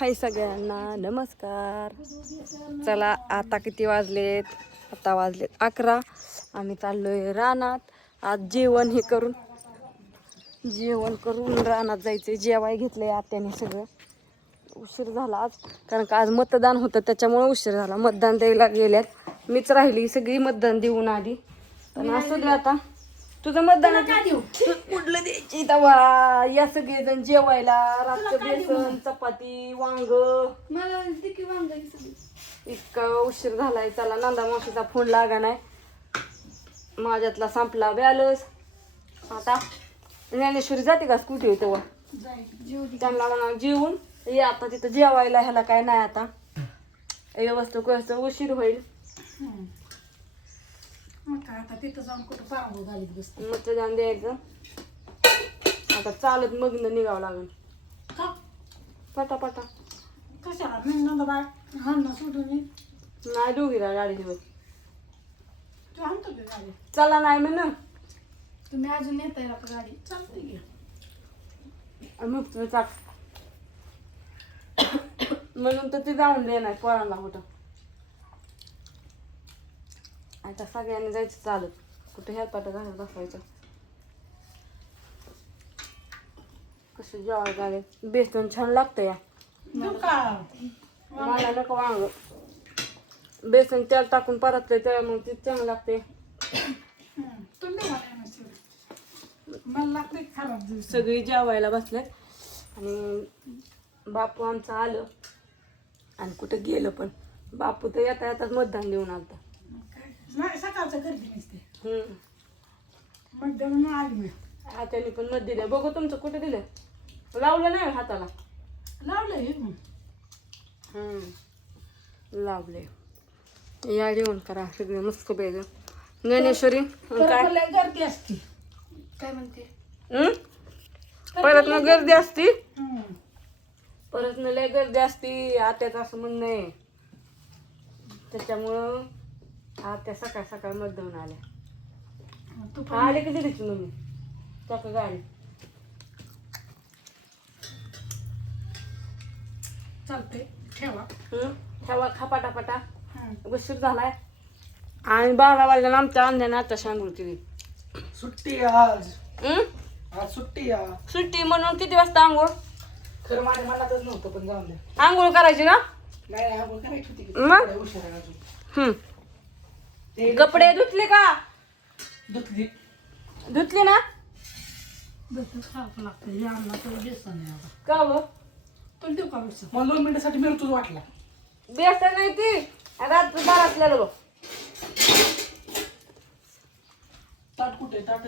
हाय सगळ्यांना नमस्कार. चला आता किती वाजलेत? आता वाजलेत 11. आम्ही चाललोय रानात. आज जेवण करून रानात जायचंय. जेवाय घेतलंय आत्याने सगळं. उशीर झाला आज कारण का आज मतदान होतं त्याच्यामुळे उशीर झाला. मतदान द्यायला गेल्यात. मीच राहिली सगळी मतदान देऊन आधी. पण असू दे आता. तुझं मतदान कुठलं द्यायची तवा? या सगळेजण जेवायला. रातचं बेसन चपाती वांग. इतका उशीर झालाय. चला नंदा मावशीचा फोन लागा नाही. माझ्यातला संपला बॅलन्स. आता ज्ञानेश्वरी जाते का स्कूटी तेव्हा त्यांना म्हणा जेवून ये. आता तिथं जेवायला ह्याला काय नाही. आता व्यवस्थित कसं उशीर होईल. आता तिथं जाऊन कुठं पारांगो घालीत बसते. मग जाऊन द्यायचं. आता चालत मग निघावं लागेल का पटापटा. कशाला मी नंदबाळ हाणं सोडून नाही दोघीला गाडी दिवस तू आणतो की गाडी. चला नाही म्हण. तुम्ही अजून येता येईल का गाडी? चालते की मग तुम्ही चाक म्हणून तर ते जाऊन दे नाही पोरांना कुठं. आता सगळ्यांनी जायचं चालत. कुठं ह्यात पाठ घालत बसायचं. कसं जेवायला झाले. बेसन छान लागतं या. मला नको वांग. बेसन तेल टाकून परतले तर मग ते चांगलं लागते. तुम्ही मला लागते खराब दिवस. सगळी जेवायला बसलेत आणि बापू आमचं आलं आणि कुठं गेलं पण. बापू तर येता येताच मतदान देऊन आलता. नाही सकाळचं गर्दी नसते. मग देऊन आली मी. हाताने पण मत दिलं. बघू तुमचं कुठे दिलं? लावलं नाही हाताला? लावलंय लावले. या जेवण करा सगळे मस्त बेग. ज्ञानेश्वरी काय गर्दी असते. काय म्हणते? परत न गर्दी असती. परत न लय गर्दी असती. आत्याचं असं म्हणणं आहे. त्याच्यामुळं आत्या सकाळ सकाळ मत देऊन आल्या. आले की दिलीच मम्मी टाक गाडी. चालते ठेवा. ठेवा खा पटापटा. उशीर झालाय. आणि 12 वाजल्यानं आमच्या अंड्यानं आता शांगुळ केली. सुट्टी आज. आज सुट्टी सुट्टी म्हणून किती वाजता आंघोळ? खरं माझ्या मनातच नव्हतं पण जाऊन द्या. आंघोळ करायची का? नाही आंघोळ करायची होती की. मग? उशीर आहे अजून. कपडे धुतले का? धुतली. धुतली ना? खावं लागतं. हे आणला तर बेसन आहे आता. का व? तुला देऊ का बेसन? मला 2 मिनिटासाठी मिळतोच वाटला. बेसन नाही ती रात्र बारातल्याला बघ. ताट कुठे? ताट